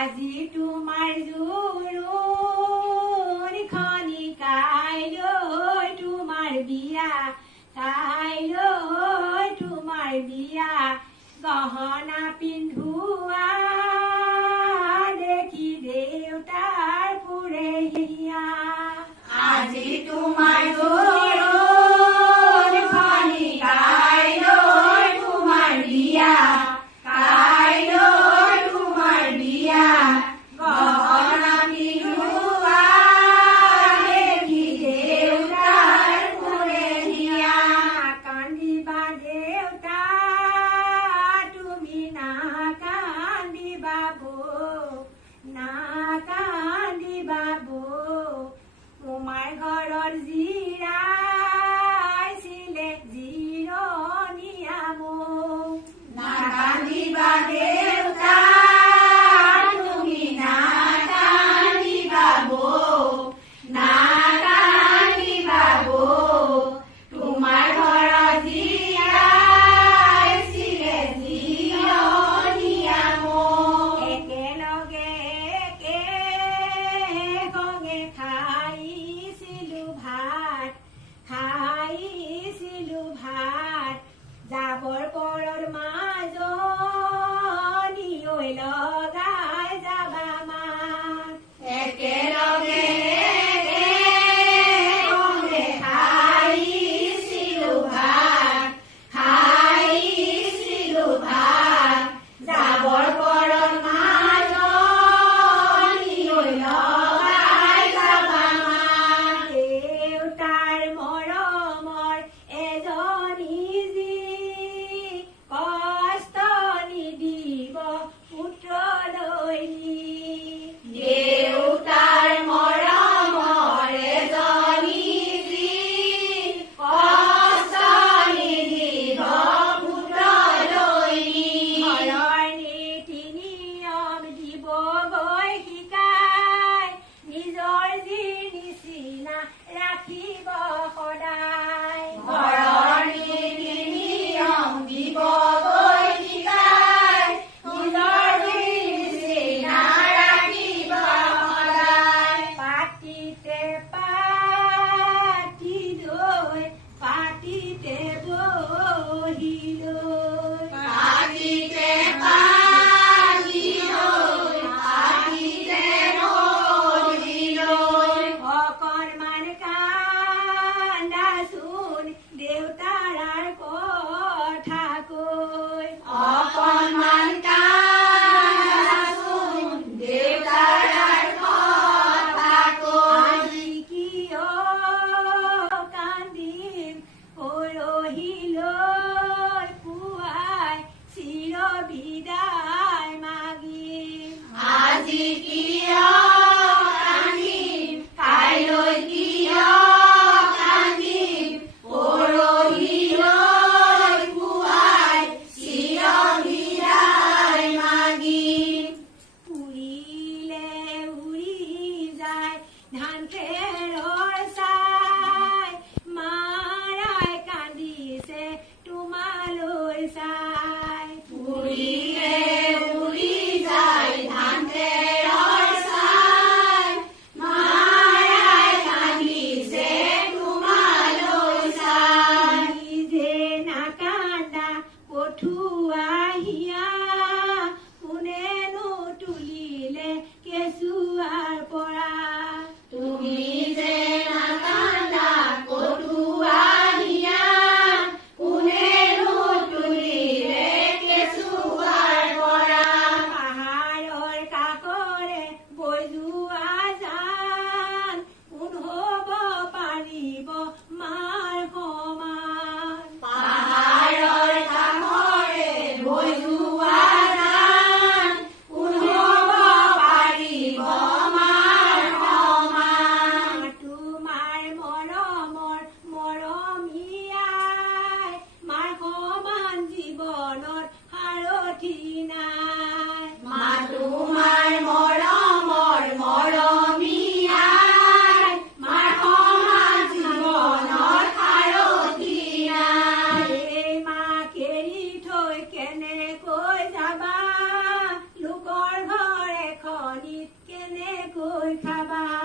আজি তোমাৰ জোৰোণ খনি কাইলৈ তোমাৰ বিয়া কাইলৈ তোমাৰ বিয়া গহনা পিন্ধোৱা দেখি দেউতাৰ পুৰে হিয়া আজি তোমাৰ জোৰোণ খনি কাইলৈ তোমাৰ বিয়া কাইলৈ তোমাৰ বিয়া গহনা পিন্ধোৱা দেখি দেউতাৰ পুৰে হিয়া কান্দিবা দেউতা তুমি নাকান্দিবা বৌ তোমাৰ ঘৰত জিৰাইছিলে জিৰণীয়া মোক নাকান্দিবা দেউতা তুমি নাকান্দিবা বৌ তোমাৰ ঘৰত জিৰাইছিলে জিৰণীয়া মোক একেলগে একেলগে খাইছিলো ভাত যাবৰ পৰৰ মাজনী ঐ লগাই যাবা মাত একেলগে একেলগে খাইছিলো ভাত যাবৰ পৰৰ মাজনী ঐ লগাই যাবা মাত দেউতাৰ মৰমৰ এজনী যি কষ্ট নিদিব পুত্ৰলৈ দেউতাৰ মৰমৰ এজনী যি কষ্ট নিদিব পুত্ৰলৈ ঘৰৰ নীতি নিয়ম দিবগৈ শিকাই নিজৰ যি নিচিনা ৰাখিব সদায় ঘৰৰ নীতি নিয়ম দিবগৈ শিকাই নিজৰ যি নিচিনা ৰাখিব সদায় পাতিতে বহিলৈ পাতিতে বহিলৈ অকণমান কান্দাচোন দেউতাৰ কথা কৈ অকণমান কান্দাচোন দেউতাৰ কথা কৈ আজি কিয় কান্দিম পৰহিলৈ পুৱাই চিৰ বিদায় মাগিম আজি কিয় কান্দিম কাইলৈ কিয় কান্দিম পৰহিলৈ পুৱাই চিৰ বিদায় মাগিম উৰিলে উৰি যায় ধান খেৰৰ চাই মাৰাই কান্দিছে তোমালৈ চাই উৰিলে উৰি যায় ধান খেৰৰ চাই কৈ খাবা